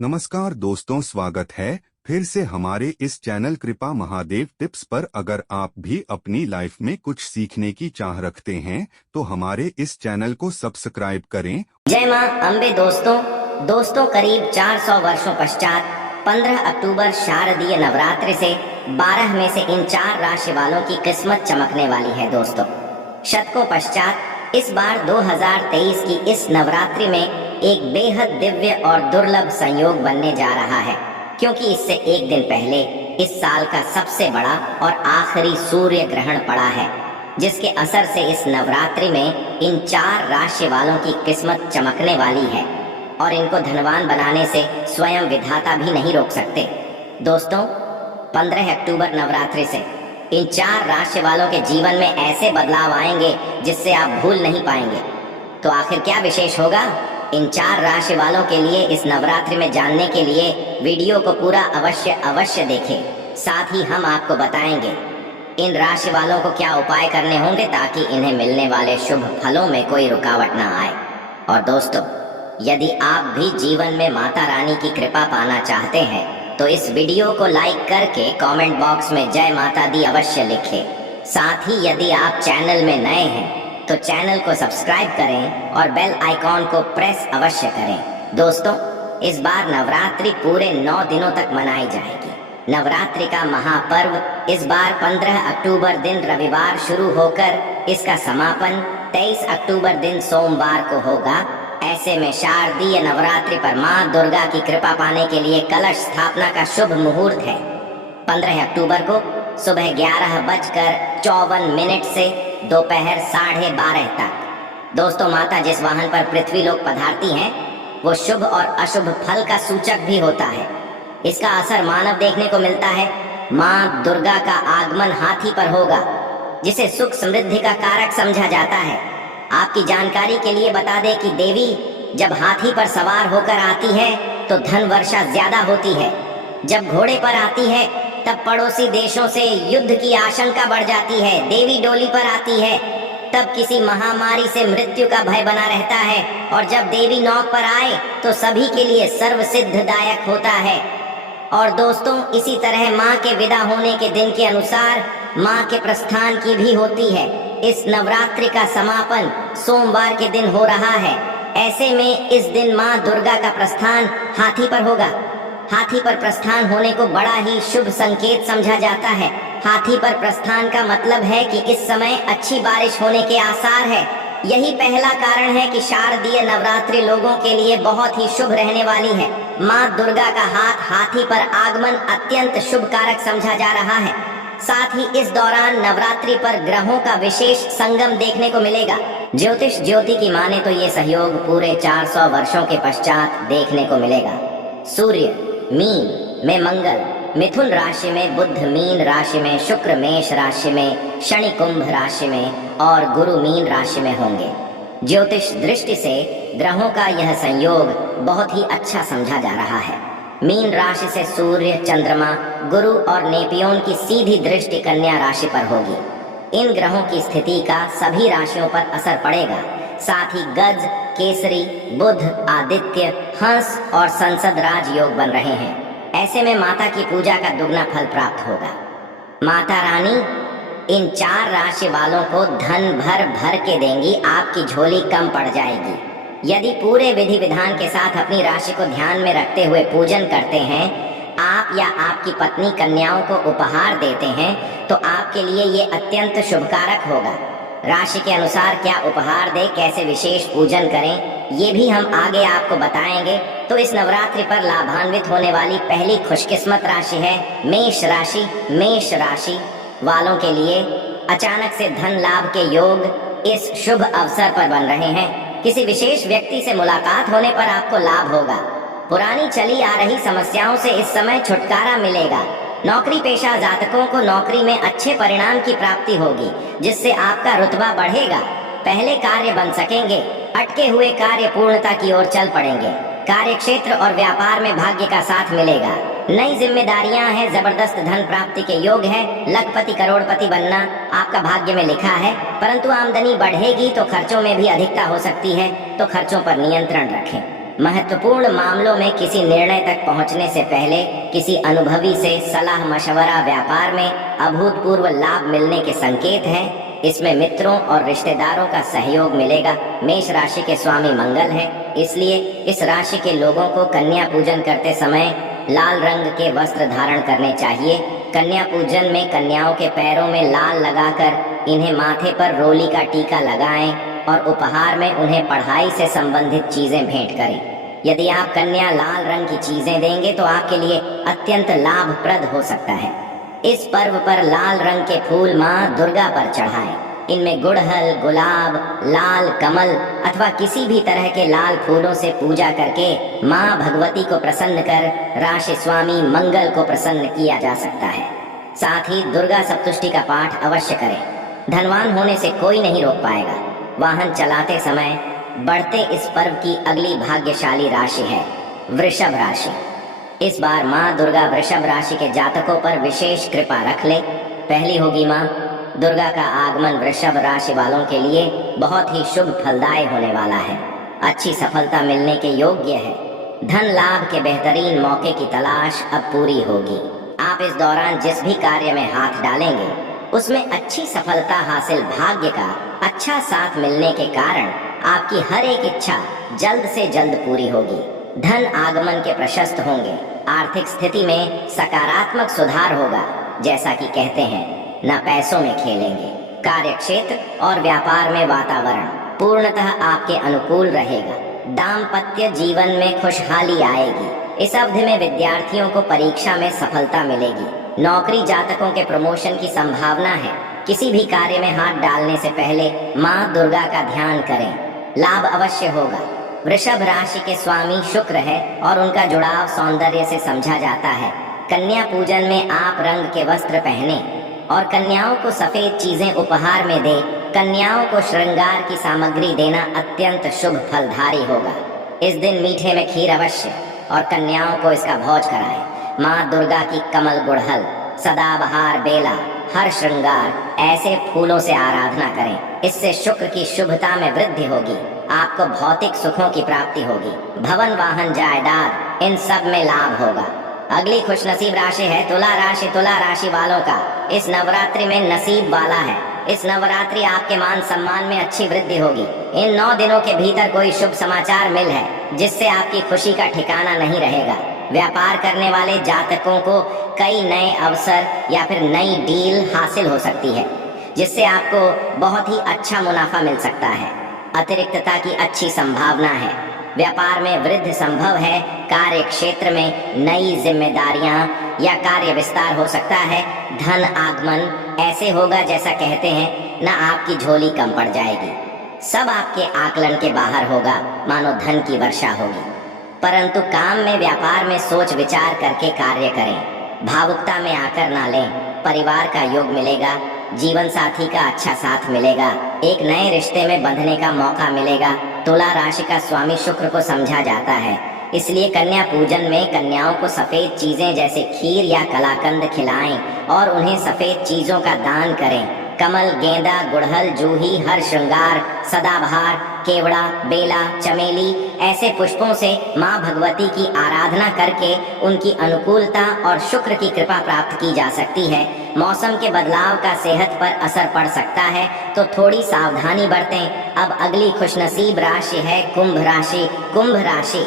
नमस्कार दोस्तों, स्वागत है फिर से हमारे इस चैनल कृपा महादेव टिप्स पर। अगर आप भी अपनी लाइफ में कुछ सीखने की चाह रखते हैं तो हमारे इस चैनल को सब्सक्राइब करें। जय मां अम्बे। दोस्तों करीब 400 वर्षों पश्चात 15 अक्टूबर शारदीय नवरात्रि से 12 में से इन 4 राशि वालों की किस्मत चमकने वाली है। दोस्तों शतकों पश्चात इस बार 2023 की इस नवरात्रि में एक बेहद दिव्य और दुर्लभ संयोग बनने जा रहा है, क्योंकि इससे एक दिन पहले इस साल का सबसे बड़ा और आखिरी सूर्य ग्रहण पड़ा है, जिसके असर से इस नवरात्रि में इन 4 राशि वालों की किस्मत चमकने वाली है और इनको धनवान बनाने से स्वयं विधाता भी नहीं रोक सकते। दोस्तों 15 अक्टूबर नवरात्रि से इन 4 राशि वालों के जीवन में ऐसे बदलाव आएंगे जिससे आप भूल नहीं पाएंगे। तो आखिर क्या विशेष होगा इन 4 राशि वालों के लिए इस नवरात्रि में जानने के लिए वीडियो को पूरा अवश्य देखें। साथ ही हम आपको बताएंगे इन राशि वालों को क्या उपाय करने होंगे ताकि इन्हें मिलने वाले शुभ फलों में कोई रुकावट ना आए। और दोस्तों यदि आप भी जीवन में माता रानी की कृपा पाना चाहते हैं तो इस वीडियो को लाइक करके कमेंट बॉक्स में जय माता दी अवश्य लिखें। साथ ही यदि आप चैनल में नए हैं तो चैनल को सब्सक्राइब करें और बेल आइकॉन को प्रेस अवश्य करें। दोस्तों इस बार नवरात्रि पूरे 9 दिनों तक मनाई जाएगी। नवरात्रि का महापर्व इस बार 15 अक्टूबर दिन रविवार शुरू होकर इसका समापन 23 अक्टूबर दिन सोमवार को होगा। ऐसे में शारदीय नवरात्रि पर मां दुर्गा की कृपा पाने के लिए कलश स्थापना का शुभ मुहूर्त है 15 अक्टूबर को सुबह 11:54 से दोपहर 12:30 तक। दोस्तों माता जिस वाहन पर पृथ्वी लोक पधारती हैं वो शुभ और अशुभ फल का सूचक भी होता है। इसका असर मानव देखने को मिलता है। मां दुर्गा का आगमन हाथी पर होगा, जिसे सुख समृद्धि का कारक समझा जाता है। आपकी जानकारी के लिए बता दें कि देवी जब हाथी पर सवार होकर आती है तो धन वर्षा ज्यादा होती है। जब घोड़े पर आती है तब पड़ोसी देशों से युद्ध की आशंका बढ़ जाती है। देवी डोली पर आती है तब किसी महामारी से मृत्यु का भय बना रहता है, और जब देवी नौक पर आए तो सभी के लिए सर्व सिद्धदायक होता है। और दोस्तों इसी तरह माँ के विदा होने के दिन के अनुसार माँ के प्रस्थान की भी होती है। इस नवरात्रि का समापन सोमवार के दिन हो रहा है। ऐसे में इस दिन माँ दुर्गा का प्रस्थान हाथी पर होगा। हाथी पर प्रस्थान होने को बड़ा ही शुभ संकेत समझा जाता है। हाथी पर प्रस्थान का मतलब है कि इस समय अच्छी बारिश होने के आसार है। यही पहला कारण है कि शारदीय नवरात्रि लोगों के लिए बहुत ही शुभ रहने वाली है। माँ दुर्गा का हाथी पर आगमन अत्यंत शुभ कारक समझा जा रहा है। साथ ही इस दौरान नवरात्रि पर ग्रहों का विशेष संगम देखने को मिलेगा। ज्योतिष ज्योति की माने तो ये सहयोग पूरे 400 वर्षों के पश्चात देखने को मिलेगा। सूर्य मीन में, मंगल मिथुन राशि में, बुध मीन राशि में, शुक्र मेष राशि में, शनि कुंभ राशि में और गुरु मीन राशि में होंगे। ज्योतिष दृष्टि से ग्रहों का यह संयोग बहुत ही अच्छा समझा जा रहा है। मीन राशि से सूर्य, चंद्रमा, गुरु और नेपियोन की सीधी दृष्टि कन्या राशि पर होगी। इन ग्रहों की स्थिति का सभी राशियों पर असर पड़ेगा। साथ ही गज, केसरी, बुध, आदित्य, हंस और संसद राज योग बन रहे हैं। ऐसे में माता की पूजा का दुगना फल प्राप्त होगा। माता रानी इन 4 राशि वालों को धन भर भर के देंगी। आपकी झोली कम पड़ जाएगी। यदि पूरे विधि विधान के साथ अपनी राशि को ध्यान में रखते हुए पूजन करते हैं, आप या आपकी पत्नी कन्याओं को उपहार देते हैं तो आपके लिए ये अत्यंत शुभकारक होगा। राशि के अनुसार क्या उपहार दें, कैसे विशेष पूजन करें, ये भी हम आगे आपको बताएंगे। तो इस नवरात्रि पर लाभान्वित होने वाली पहली खुशकिस्मत राशि है मेष राशि। मेष राशि वालों के लिए अचानक से धन लाभ के योग इस शुभ अवसर पर बन रहे हैं। किसी विशेष व्यक्ति से मुलाकात होने पर आपको लाभ होगा। पुरानी चली आ रही समस्याओं से इस समय छुटकारा मिलेगा। नौकरी पेशा जातकों को नौकरी में अच्छे परिणाम की प्राप्ति होगी, जिससे आपका रुतबा बढ़ेगा। पहले कार्य बन सकेंगे। अटके हुए कार्य पूर्णता की ओर चल पड़ेंगे। कार्य क्षेत्र और व्यापार में भाग्य का साथ मिलेगा। नई जिम्मेदारियां हैं, जबरदस्त धन प्राप्ति के योग है। लखपति करोड़पति बनना आपका भाग्य में लिखा है, परंतु आमदनी बढ़ेगी तो खर्चों में भी अधिकता हो सकती है, तो खर्चों पर नियंत्रण रखें। महत्वपूर्ण मामलों में किसी निर्णय तक पहुंचने से पहले किसी अनुभवी से सलाह मशवरा व्यापार में अभूतपूर्व लाभ मिलने के संकेत हैं। इसमें मित्रों और रिश्तेदारों का सहयोग मिलेगा। मेष राशि के स्वामी मंगल है, इसलिए इस राशि के लोगों को कन्या पूजन करते समय लाल रंग के वस्त्र धारण करने चाहिए। कन्या पूजन में कन्याओं के पैरों में लाल लगाकर इन्हें माथे पर रोली का टीका लगाएं और उपहार में उन्हें पढ़ाई से संबंधित चीजें भेंट करें। यदि आप कन्या लाल रंग की चीजें देंगे तो आपके लिए अत्यंत लाभप्रद हो सकता है। इस पर्व पर लाल रंग के फूल माँ दुर्गा पर चढ़ाएं। इनमें गुड़हल, गुलाब, लाल कमल अथवा किसी भी तरह के लाल फूलों से पूजा करके माँ भगवती को प्रसन्न कर राशि स्वामी मंगल को प्रसन्न किया जा सकता है। साथ ही दुर्गा सप्तुष्टि का पाठ अवश्य करें। धनवान होने से कोई नहीं रोक पाएगा। वाहन चलाते समय बढ़ते इस पर्व की अगली भाग्यशाली राशि है वृषभ राशि। इस बार माँ दुर्गा वृषभ राशि के जातकों पर विशेष कृपा रख ले। पहली होगी माँ दुर्गा का आगमन वृषभ राशि वालों के लिए बहुत ही शुभ फलदायी होने वाला है। अच्छी सफलता मिलने के योग्य है। धन लाभ के बेहतरीन मौके की तलाश अब पूरी होगी। आप इस दौरान जिस भी कार्य में हाथ डालेंगे उसमें अच्छी सफलता हासिल, भाग्य का अच्छा साथ मिलने के कारण आपकी हर एक इच्छा जल्द से जल्द पूरी होगी। धन आगमन के प्रशस्त होंगे। आर्थिक स्थिति में सकारात्मक सुधार होगा। जैसा कि कहते हैं न पैसों में खेलेंगे। कार्य क्षेत्र और व्यापार में वातावरण पूर्णतः आपके अनुकूल रहेगा। दाम्पत्य जीवन में खुशहाली आएगी। इस अवधि में विद्यार्थियों को परीक्षा में सफलता मिलेगी। नौकरी जातकों के प्रमोशन की संभावना है। किसी भी कार्य में हाथ डालने से पहले माँ दुर्गा का ध्यान करें। लाभ अवश्य होगा। वृषभ राशि के स्वामी शुक्र है और उनका जुड़ाव सौंदर्य से समझा जाता है। कन्या पूजन में आप रंग के वस्त्र पहने और कन्याओं को सफेद चीजें उपहार में दे। कन्याओं को श्रृंगार की सामग्री देना अत्यंत शुभ फलधारी होगा। इस दिन मीठे में खीर अवश्य और कन्याओं को इसका भोज कराएं। माँ दुर्गा की कमल, गुड़हल, सदाबहार, बेला, हर श्रृंगार ऐसे फूलों से आराधना करें। इससे शुक्र की शुभता में वृद्धि होगी। आपको भौतिक सुखों की प्राप्ति होगी। भवन, वाहन, जायदाद इन सब में लाभ होगा। अगली खुशनसीब राशि है तुला राशि। तुला राशि वालों का इस नवरात्रि में नसीब वाला है। इस नवरात्रि आपके मान सम्मान में अच्छी वृद्धि होगी। इन 9 दिनों के भीतर कोई शुभ समाचार मिल है जिससे आपकी खुशी का ठिकाना नहीं रहेगा। व्यापार करने वाले जातकों को कई नए अवसर या फिर नई डील हासिल हो सकती है जिससे आपको बहुत ही अच्छा मुनाफा मिल सकता है। अतिरिक्तता की अच्छी संभावना है। व्यापार में वृद्धि संभव है। कार्य क्षेत्र में नई जिम्मेदारियां या कार्य विस्तार हो सकता है। धन आगमन ऐसे होगा जैसा कहते हैं न आपकी झोली कम पड़ जाएगी। सब आपके आकलन के बाहर होगा, मानो धन की वर्षा होगी। परंतु काम में, व्यापार में सोच विचार करके कार्य करें। भावुकता में आकर ना लें। परिवार का योग मिलेगा। जीवन साथी का अच्छा साथ मिलेगा। एक नए रिश्ते में बंधने का मौका मिलेगा। तुला राशि का स्वामी शुक्र को समझा जाता है, इसलिए कन्या पूजन में कन्याओं को सफेद चीजें जैसे खीर या कलाकंद खिलाएं और उन्हें सफेद चीजों का दान करें। कमल, गेंदा, गुड़हल, जूही, हर श्रृंगार, सदाबहार, केवड़ा, बेला, चमेली ऐसे पुष्पों से माँ भगवती की आराधना करके उनकी अनुकूलता और शुक्र की कृपा प्राप्त की जा सकती है। मौसम के बदलाव का सेहत पर असर पड़ सकता है तो थोड़ी सावधानी बरतें। अब अगली खुशनसीब राशि है कुंभ राशि। कुंभ राशि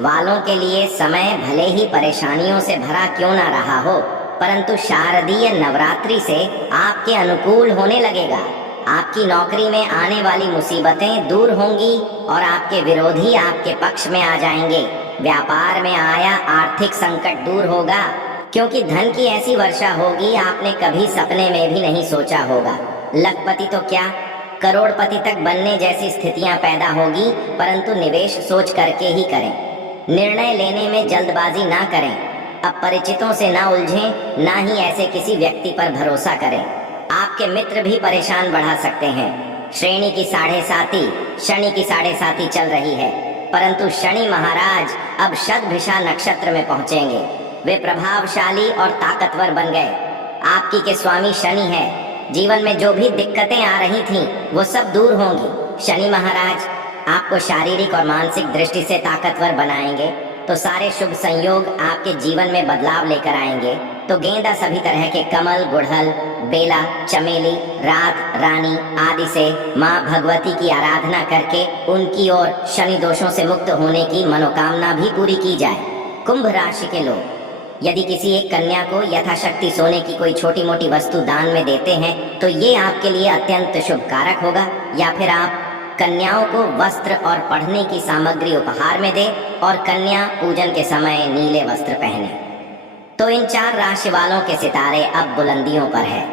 वालों के लिए समय भले ही परेशानियों से भरा क्यों ना रहा हो, परंतु शारदीय नवरात्रि से आपके अनुकूल होने लगेगा। आपकी नौकरी में आने वाली मुसीबतें दूर होंगी और आपके विरोधी आपके पक्ष में आ जाएंगे। व्यापार में आया आर्थिक संकट दूर होगा क्योंकि धन की ऐसी वर्षा होगी आपने कभी सपने में भी नहीं सोचा होगा। लखपति तो क्या, करोड़पति तक बनने जैसी स्थितियां पैदा होगी, परंतु निवेश सोच करके ही करें। निर्णय लेने में जल्दबाजी ना करें। अपरिचितों से ना उलझें, ना ही ऐसे किसी व्यक्ति पर भरोसा करें। आपके मित्र भी परेशान बढ़ा सकते हैं। श्रेणी की 7.5 शनि की 7.5 चल रही है, परंतु शनि महाराज अब शतभिषा नक्षत्र में पहुंचेंगे। वे प्रभावशाली और ताकतवर बन गए। आपकी के स्वामी शनि है। जीवन में जो भी दिक्कतें आ रही थीं, वो सब दूर होंगी। शनि महाराज आपको शारीरिक और मानसिक दृष्टि से ताकतवर बनाएंगे, तो सारे शुभ संयोग आपके जीवन में बदलाव लेकर आएंगे। तो गेंदा सभी तरह के कमल, गुड़हल, बेला, चमेली, रात, रानी आदि से माँ भगवती की आराधना करके उनकी ओर शनि दोषों से मुक्त होने की मनोकामना भी पूरी की जाए। कुंभ राशि के लोग यदि किसी एक कन्या को यथाशक्ति सोने की कोई छोटी मोटी वस्तु दान में देते हैं तो ये आपके लिए अत्यंत शुभ कारक होगा। या फिर आप कन्याओं को वस्त्र और पढ़ने की सामग्री उपहार में दे और कन्या पूजन के समय नीले वस्त्र पहने। तो इन 4 राशि वालों के सितारे अब बुलंदियों पर है।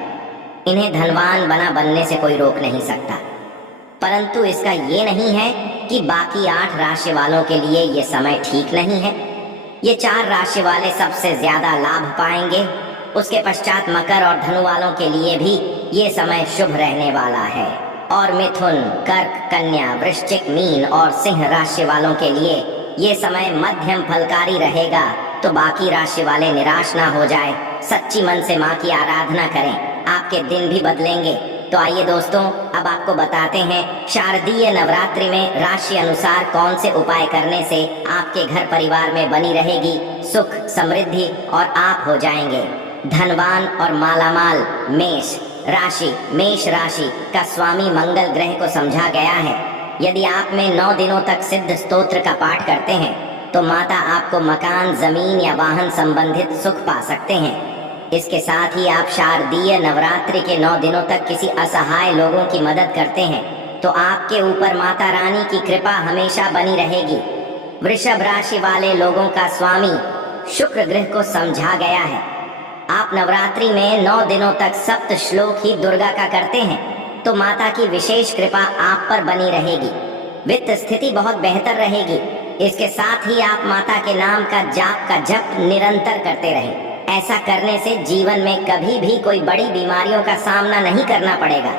इन्हें धनवान बनने से कोई रोक नहीं सकता। परंतु इसका ये नहीं है कि बाकी 8 राशि वालों के लिए ये समय ठीक नहीं है। ये 4 राशि वाले सबसे ज्यादा लाभ पाएंगे। उसके पश्चात मकर और धनु वालों के लिए भी ये समय शुभ रहने वाला है। और मिथुन, कर्क, कन्या, वृश्चिक, मीन और सिंह राशि वालों के लिए ये समय मध्यम फलकारी रहेगा। तो बाकी राशि वाले निराश ना हो जाए, सच्ची मन से माँ की आराधना करें, आपके दिन भी बदलेंगे। तो आइए दोस्तों, अब आपको बताते हैं शारदीय नवरात्रि में राशि अनुसार कौन से उपाय करने से आपके घर परिवार में बनी रहेगी सुख, समृद्धि और आप हो जाएंगे धनवान और मालामाल। मेष राशि का स्वामी मंगल ग्रह को समझा गया है। यदि आप में 9 दिनों तक सिद्ध स्तोत्र का पाठ करते हैं तो माता आपको मकान, जमीन या वाहन संबंधित सुख पा सकते हैं। इसके साथ ही आप शारदीय नवरात्रि के 9 दिनों तक किसी असहाय लोगों की मदद करते हैं तो आपके ऊपर माता रानी की कृपा हमेशा बनी रहेगी। वृषभ राशि वाले लोगों का स्वामी शुक्र ग्रह को समझा गया है। आप नवरात्रि में 9 दिनों तक सप्त श्लोक ही दुर्गा का करते हैं तो माता की विशेष कृपा आप पर बनी रहेगी। वित्त स्थिति बहुत बेहतर रहेगी। इसके साथ ही आप माता के नाम का जप निरंतर करते रहें। ऐसा करने से जीवन में कभी भी कोई बड़ी बीमारियों का सामना नहीं करना पड़ेगा।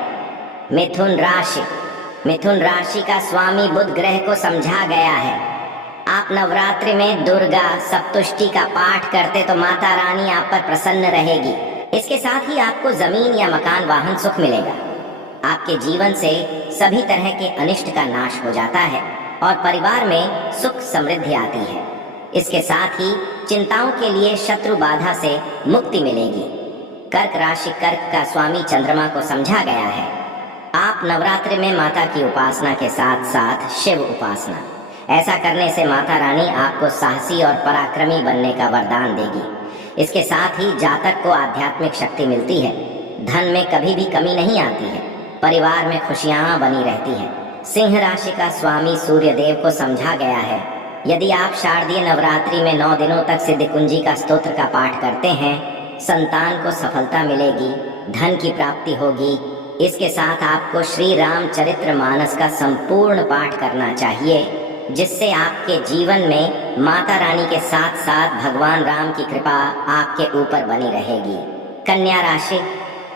मिथुन राशि का स्वामी बुध ग्रह को समझा गया है। आप नवरात्रि में दुर्गा सप्तुष्टि का पाठ करते तो माता रानी आप पर प्रसन्न रहेगी। इसके साथ ही आपको जमीन या मकान, वाहन सुख मिलेगा। आपके जीवन से सभी तरह के अनिष्ट का नाश हो जाता है और परिवार में सुख समृद्धि आती है। इसके साथ ही चिंताओं के लिए शत्रु बाधा से मुक्ति मिलेगी। कर्क राशि का स्वामी चंद्रमा को समझा गया है। आप नवरात्रि में माता की उपासना के साथ साथ शिव उपासना, ऐसा करने से माता रानी आपको साहसी और पराक्रमी बनने का वरदान देगी। इसके साथ ही जातक को आध्यात्मिक शक्ति मिलती है। धन में कभी भी कमी नहीं आती है। परिवार में खुशियां बनी रहती हैं। सिंह राशि का स्वामी सूर्य देव को समझा गया है। यदि आप शारदीय नवरात्रि में 9 दिनों तक सिद्ध कुंजी का स्तोत्र का पाठ करते हैं, संतान को सफलता मिलेगी, धन की प्राप्ति होगी। इसके साथ आपको श्री रामचरितमानस का संपूर्ण पाठ करना चाहिए, जिससे आपके जीवन में माता रानी के साथ साथ भगवान राम की कृपा आपके ऊपर बनी रहेगी।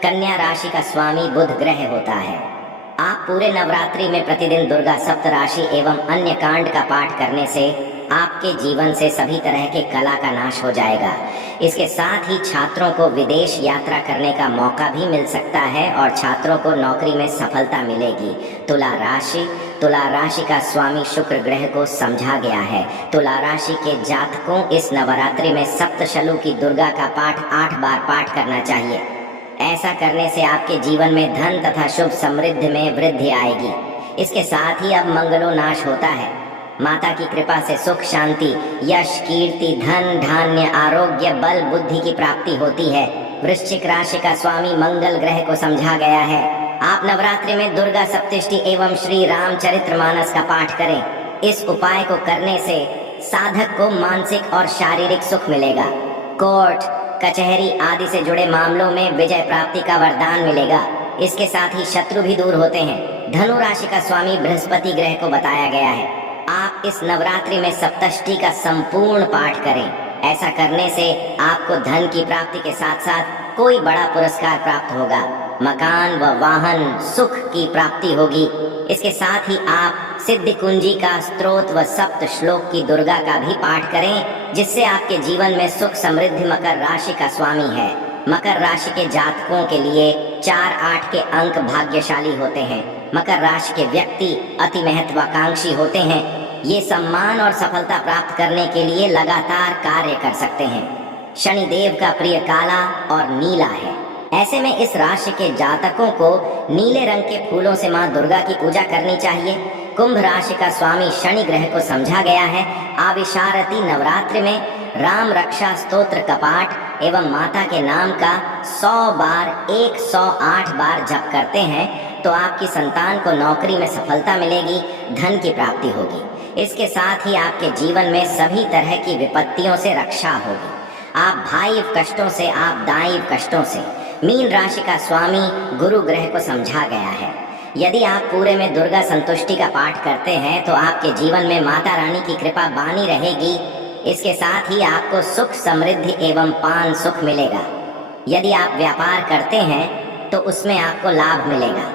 कन्या राशि का स्वामी बुध ग्रह होता है। आप पूरे नवरात्रि में प्रतिदिन दुर्गा सप्तराशि एवं अन्य कांड का पाठ करने से आपके जीवन से सभी तरह के कला का नाश हो जाएगा। इसके साथ ही छात्रों को विदेश यात्रा करने का मौका भी मिल सकता है और छात्रों को नौकरी में सफलता मिलेगी। तुला राशि का स्वामी शुक्र ग्रह को समझा गया है। तुला राशि के जातकों इस नवरात्रि में सप्तशलु की दुर्गा का पाठ 8 बार पाठ करना चाहिए। ऐसा करने से आपके जीवन में धन तथा शुभ समृद्धि में वृद्धि आएगी। इसके साथ ही अब मंगलो नाश होता है। माता की कृपा से सुख, शांति, यश, कीर्ति, धन, धान्य, आरोग्य, बल, बुद्धि की प्राप्ति होती है। वृश्चिक राशि का स्वामी मंगल ग्रह को समझा गया है। आप नवरात्रि में दुर्गा सप्तष्टि एवं श्री रामचरितमानस का पाठ करें। इस उपाय को करने से साधक को मानसिक और शारीरिक सुख मिलेगा। कोर्ट कचहरी आदि से जुड़े मामलों में विजय प्राप्ति का वरदान मिलेगा। इसके साथ ही शत्रु भी दूर होते हैं। धनु राशि का स्वामी बृहस्पति ग्रह को बताया गया है। आप इस नवरात्रि में सप्तष्टि का संपूर्ण पाठ करें। ऐसा करने से आपको धन की प्राप्ति के साथ साथ कोई बड़ा पुरस्कार प्राप्त होगा। मकान व वाहन सुख की प्राप्ति होगी। इसके साथ ही आप सिद्ध कुंजी का स्तोत्र व सप्त श्लोक की दुर्गा का भी पाठ करें, जिससे आपके जीवन में सुख समृद्धि मकर राशि का स्वामी है। मकर राशि के जातकों के लिए 4, 8 के अंक भाग्यशाली होते हैं। मकर राशि के व्यक्ति अति महत्वाकांक्षी होते हैं। ये सम्मान और सफलता प्राप्त करने के लिए लगातार कार्य कर सकते हैं। शनिदेव का प्रिय काला और नीला है। ऐसे में इस राशि के जातकों को नीले रंग के फूलों से मां दुर्गा की पूजा करनी चाहिए। कुंभ राशि का स्वामी शनि ग्रह को समझा गया है। आविशारती नवरात्रि में राम रक्षा स्तोत्र का पाठ एवं माता के नाम का 100 बार 108 बार जप करते हैं तो आपकी संतान को नौकरी में सफलता मिलेगी, धन की प्राप्ति होगी। इसके साथ ही आपके जीवन में सभी तरह की विपत्तियों से रक्षा होगी। आप भाइव कष्टों से, आप दाइव कष्टों से। मीन राशि का स्वामी गुरु ग्रह को समझा गया है। यदि आप पूरे में दुर्गा संतुष्टि का पाठ करते हैं तो आपके जीवन में माता रानी की कृपा बानी रहेगी। इसके साथ ही आपको सुख, समृद्धि एवं पान सुख मिलेगा। यदि आप व्यापार करते हैं तो उसमें आपको लाभ मिलेगा।